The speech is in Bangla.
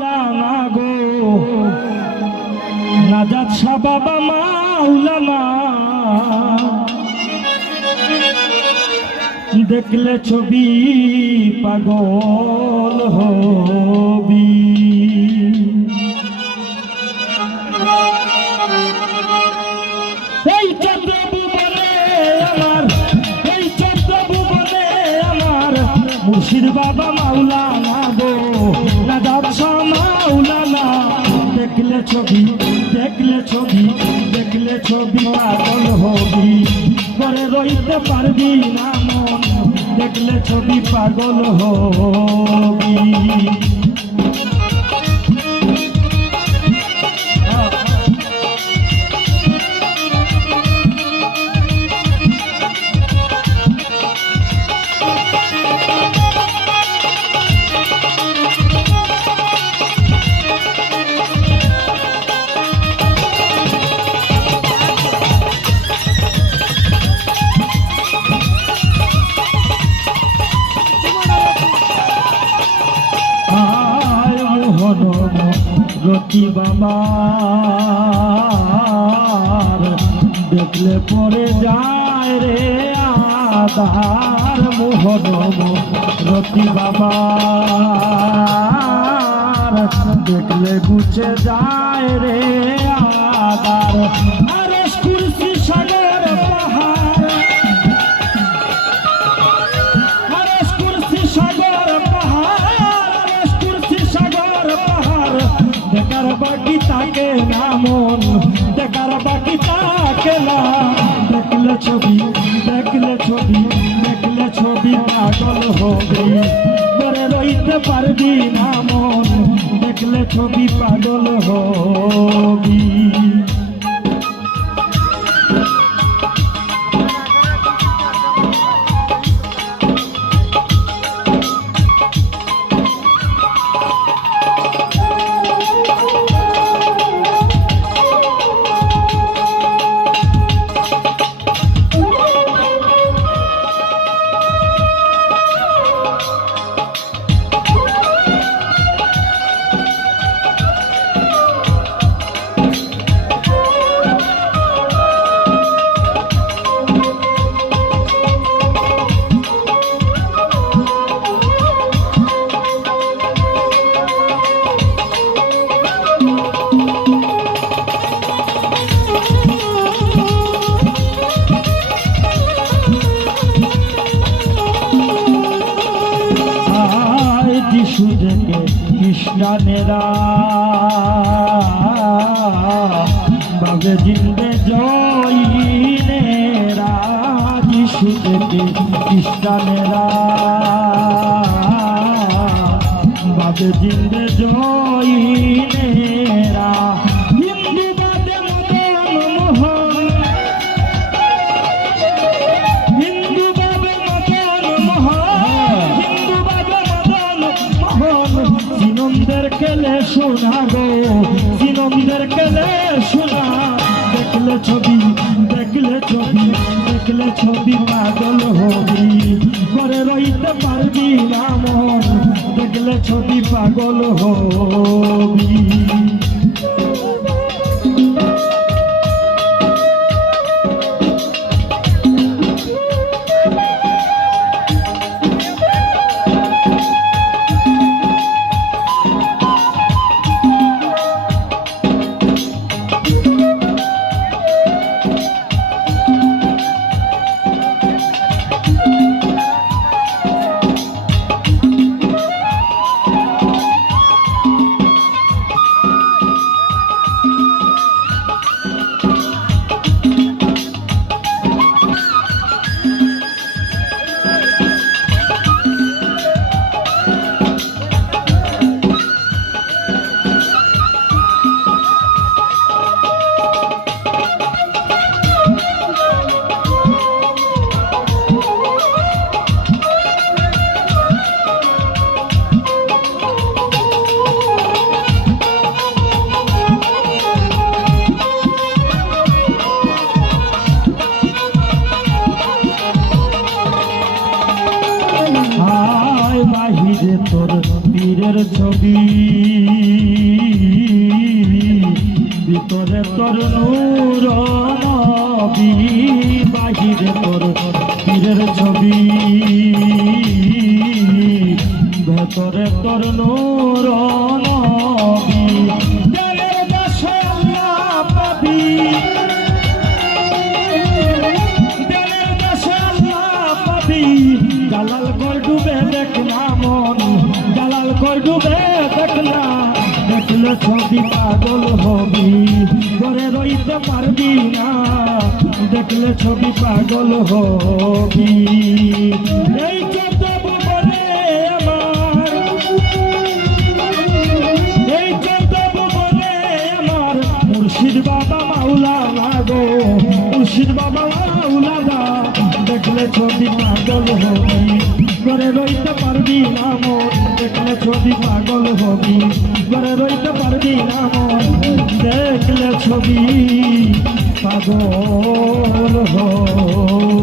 মাওলানা গো নাজাত শাহ বাবা মাওলানা দেখলে ছবি পাগল হবি। এই চন্দ্র ভুবনে আমার, এই চন্দ্র ভুবনে আমার মুর্শিদ বাবা মাওলানা গো নাজাত শাহ মাওলানা দেখলে ছবি, দেখলে ছবি, দেখলে ছবি পাগল হবি। ঘরে রইতে পারবি না মন দেখলে ছবি পাগল হবি। রতি বাবার দেখলে পরে যায় রে আধার। মোহন রতি বাবার দেখলে গুছে যায় রে আধার। আরে কুরসি সাগর পাহাড়, আরে কুরসি সাগর পাহাড়, কুরসি সাগর পাহাড় দেখার বাকি তাকে না মন, দেখার বাকি তাকে না। দেখলে ছবি, দেখলে ছবি, দেখলে ছবি পাগল হবি। ঘরে রইতে পারবি না মন দেখলে ছবি পাগল হবি। সুদেকে কৃষ্ণানেরা বাবে জিন্দে জয়ীনেরা। যিশু থেকে কৃষ্ণানেরা বাবে জিন্দে জয়ীনেরা। হিন্দু বাদে মদন মোহন, হিন্দু বাবে মদন মোহন, হিন্দু বাবে মদন মোহন। সিনন্দের খেলে শোনা গো, সিনন্দের খেলে শোনা। দেখলে ছবি, দেখলে ছবি, দেখলে ছবি পাগল হবি। ঘরে রইতে পারবি না মন দেখলে ছবি পাগল হবি। বাহিরে তোর পীরের ছবি, ভেতরে তোর নূর নবী। জ্ঞানের দেশে আল্লাহ পাবি, জ্ঞানের দেশে আল্লাহ পাবি। জালাল কর ডুবে দেখ না মন, জালাল কর ডুবে দেখ না, দেখলে ছবি পাগল হবি, ঘরে রইতে পারবি না, দেখলে ছবি পাগল হবি। এই চোদ্দ ভুবনে আমার, এই চোদ্দ ভুবনে আমার মুর্শিদ বাবা মাওলানা গো, মুর্শিদ বাবা মাওলানা, দেখলে ছবি পাগল হবি, ঘরে রইতে পারবি না মন, দেখলে ছবি পাগল হবি, ঘরে রইতে পারবি না মন, দেখলে ছবি পাগল হবি।